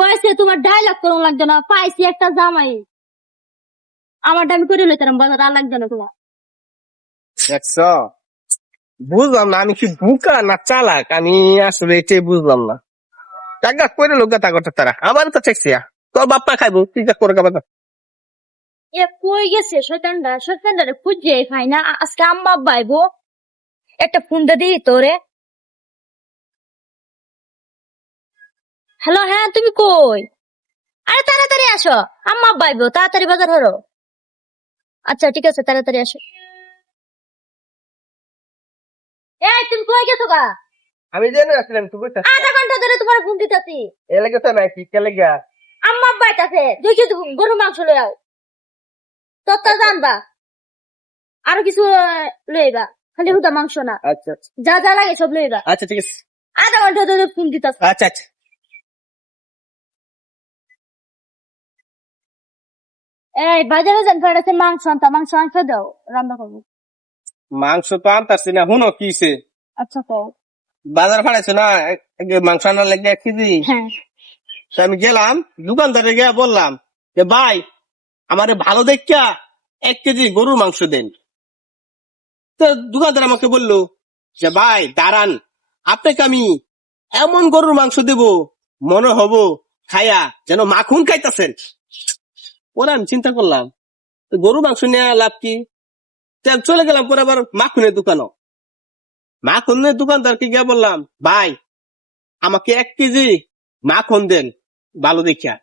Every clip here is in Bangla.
কয়েছে তোমার ডায়লগ করুন লাগতো না। পাইছি একটা জামাই। আমারটা আমি করে লইতাম বাজার আর লাগতো না তোমার। দেখছ? বুঝলাম না আমি কি বুকা না চালাক? আমি আসলে এটাই বুঝলাম না। টাকা করে লোক গাতা করতে তারা। আমার তো ঠেকছিয়া তোর বাপ্পা খাইবো যা করে খাবে এ কই গেছে শয়তানটা শয়তানটা খুঁজে খাই না। আজকে আম্মা বাইবো একটা ফোনটা দিই তোরে। হ্যালো হ্যাঁ তুমি কই? আরে তাড়াতাড়ি আসো। আম্মা বাইবো তাড়াতাড়ি বাজার হরো আচ্ছা ঠিক আছে তাড়াতাড়ি আসো। এই তুমি কই গেছো গা? আমি জেনে আসলাম বুঝতে আধা ঘণ্টা ধরে তোমার ফোন দিতেছি। এ লেগে তো নাকি কে লেগে আম্মা বাইতাছে দেখি তো গরু মাংস লই আও। তত্তা জানবা আরও কিছু লইবা খালি হুদা মাংস না। আচ্ছা আচ্ছা। যা যা লাগে সব লইবা আচ্ছা ঠিক আছে। আধা ঘণ্টা ধরে ফোন দিতেছে। আচ্ছা আচ্ছা। এই বাজারে যান ফেরাছে মাংস আনতা মাংস আনতে দাও রান্না করব মাংস তো আনতাছি না হুনো কিছে আচ্ছা কও বাজার ফাড়াইছো না মাংস আনার লাগে এক কেজি আমি গেলাম দোকানদারে গিয়ে বললাম যে ভাই আমারে ভালো দেখা এক কেজি গরুর মাংস দেন। তো দোকানদার আমাকে বলল যে ভাই দাঁড়ান আপনাকে আমি এমন গরুর মাংস দেব মনে হব খায়া যেন মাখন খাইতেছেন। পরে আমি চিন্তা করলাম, তো গরুর মাংস নিয়ে লাভ কি? চলে গেলাম পরে আবার মাখনের দোকানও। মাখনের দোকানদারকে গিয়ে বললাম, ভাই, আমাকে এক কেজি মাখন দেন ভালো দেখিয়া।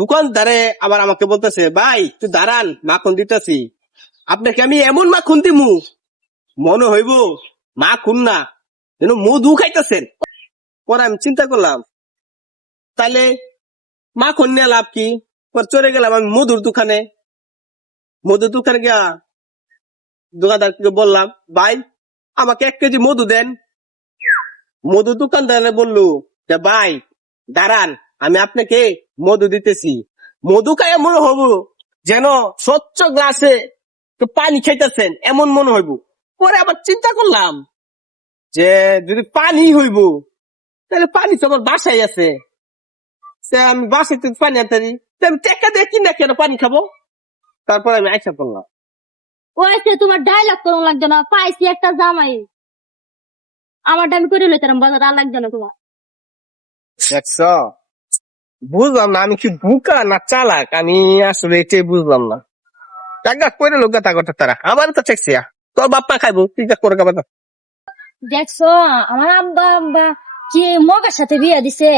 দোকানদারে আবার আমাকে বলতেছে, ভাই তুই দাঁড়ান, মাখন দিতেছি। আপনাকে আমি এমন মাখন দিমু, মনে হইব মাখন না, যেন মধু খাইতেছেন। পরে আমি চিন্তা করলাম তাহলে মাখন নিয়ে লাভ কি? পরে চলে গেলাম আমি মধুর দোকানে। মধুর দোকানে গিয়া দোকানদারকে বললাম, ভাই, আমাকে এক কেজি মধু দেন। মধু দোকানদারে বলল, যে ভাই, দাঁড়ান, আমি আপনাকে মধু দিতেছি। মধু খায় মনে হব যেন স্বচ্ছ গ্লাসে পানি খাইতেছেন, এমন মনে হইব। পরে আবার চিন্তা করলাম যে যদি পানি হইব, তাহলে পানি তো আমার বাসায় আছে। সে আমি বাসায় পানি আনতে আমি টেকা দিয়ে কিনা কেন পানি খাব? তারপর আমি আইসা তোমার ডায়লগ করুন লাগতো না? পাইছি একটা জামাই। আমারটা আমি করে লইতাম বাজার আর লাগতো না তোমার। দেখছ? বুঝলাম না আমি কি বুকা না চালাক? আমি আসলে এটাই বুঝলাম না। টাকা করে লোক করতে তারা। আমার তো ঠেকছিয়া তোর বাপ্পা খাইবো যা করে খাবে দেখছ আমার আব্বা আব্বা কি মগের সাথে বিয়ে দিছে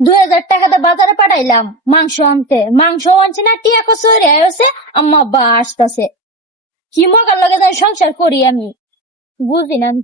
দুই হাজার টাকাতে বাজারে পাঠাইলাম। মাংস আনতে। মাংস আনছে না, টিয়া কচুরি হয়েছে আম্মা বা আসতেছে। কি মগার লগে যাই সংসার করি আমি? বুঝি না আমি